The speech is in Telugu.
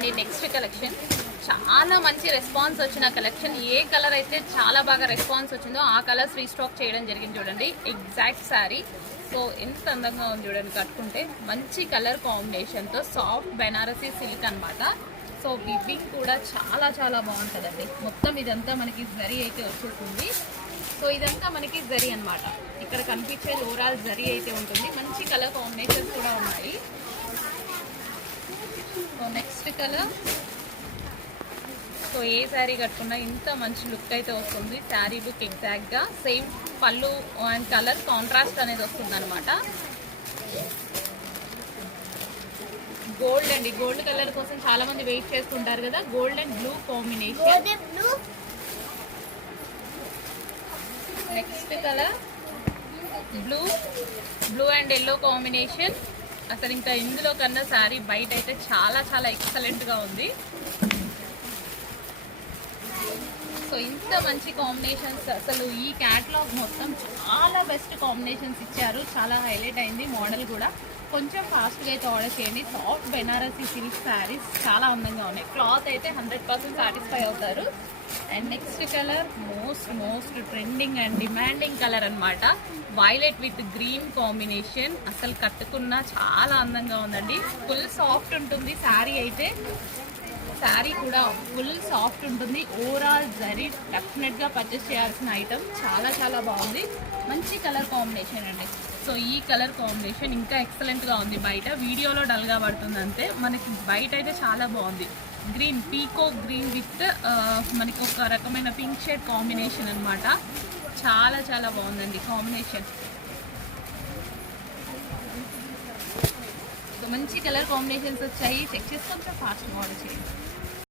ఇదండి నెక్స్ట్ కలెక్షన్. చాలా మంచి రెస్పాన్స్ వచ్చిన కలెక్షన్. ఏ కలర్ అయితే చాలా బాగా రెస్పాన్స్ వచ్చిందో ఆ కలర్స్ రీస్టాక్ చేయడం జరిగింది. చూడండి ఎగ్జాక్ట్ శారీ. సో ఎంత అందంగా ఉంది చూడండి కట్టుకుంటే. మంచి కలర్ కాంబినేషన్తో సాఫ్ట్ బెనారసీ సిల్క్ అనమాట. సో వివింగ్ కూడా చాలా చాలా బాగుంటుందండి. మొత్తం ఇదంతా మనకి జరీ అయితే వచ్చేస్తుంది. సో ఇదంతా మనకి జరీ అనమాట. ఇక్కడ కనిపించేది ఓవరాల్ జరీ అయితే ఉంటుంది. మంచి కలర్ కాంబినేషన్స్ కూడా ఉన్నాయి. So next colour. సో ఏ శారీ కట్టుకున్నా ఇంత మంచి లుక్ అయితే వస్తుంది. శారీ లుక్ ఎగ్జాక్ట్గా సేమ్ పళ్ళు అండ్ కలర్ కాంట్రాస్ట్ అనేది వస్తుంది అనమాట. గోల్డ్ అండి, గోల్డ్ కలర్ కోసం చాలా మంది వెయిట్ చేస్తుంటారు కదా. Gold and blue combination. Next colour blue and yellow combination. అసలు ఇంకా ఇందులో కన్నా శారీ బయట అయితే చాలా చాలా ఎక్సలెంట్గా ఉంది. సో ఇంత మంచి కాంబినేషన్స్, అసలు ఈ క్యాటలాగ్ మొత్తం చాలా బెస్ట్ కాంబినేషన్స్ ఇచ్చారు. చాలా హైలైట్ అయింది మోడల్ కూడా. కొంచెం ఫాస్ట్గా అయితే ఆర్డర్ చేయండి. సాఫ్ట్ బెనారసీ సిల్క్ శారీస్ చాలా అందంగా ఉన్నాయి. క్లాత్ అయితే 100% సాటిస్ఫై అవుతారు. And next colour most trending and demanding colour అనమాట. Violet with green combination. అసలు కట్టుకున్నా చాలా అందంగా ఉందండి. ఫుల్ సాఫ్ట్ ఉంటుంది శారీ అయితే. శారీ కూడా ఫుల్ సాఫ్ట్ ఉంటుంది. ఓవరాల్ జరీ డెఫినెట్గా పర్చేస్ చేయాల్సిన ఐటమ్. చాలా చాలా బాగుంది. మంచి కలర్ కాంబినేషన్ అండి. సో ఈ కలర్ కాంబినేషన్ ఇంకా ఎక్సలెంట్గా ఉంది. బయట వీడియోలో డల్గా పడుతుంది అంతే, మనకి బయట అయితే చాలా బాగుంది. గ్రీన్ పీకో గ్రీన్ విత్ మనకి ఒక రకమైన పింక్ షేడ్ కాంబినేషన్ అనమాట. చాలా చాలా బాగుందండి కాంబినేషన్. సో మంచి కలర్ కాంబినేషన్స్ వచ్చాయి. చెక్ చేసుకొని ఫాస్ట్గా ఆర్డర్ చేయండి.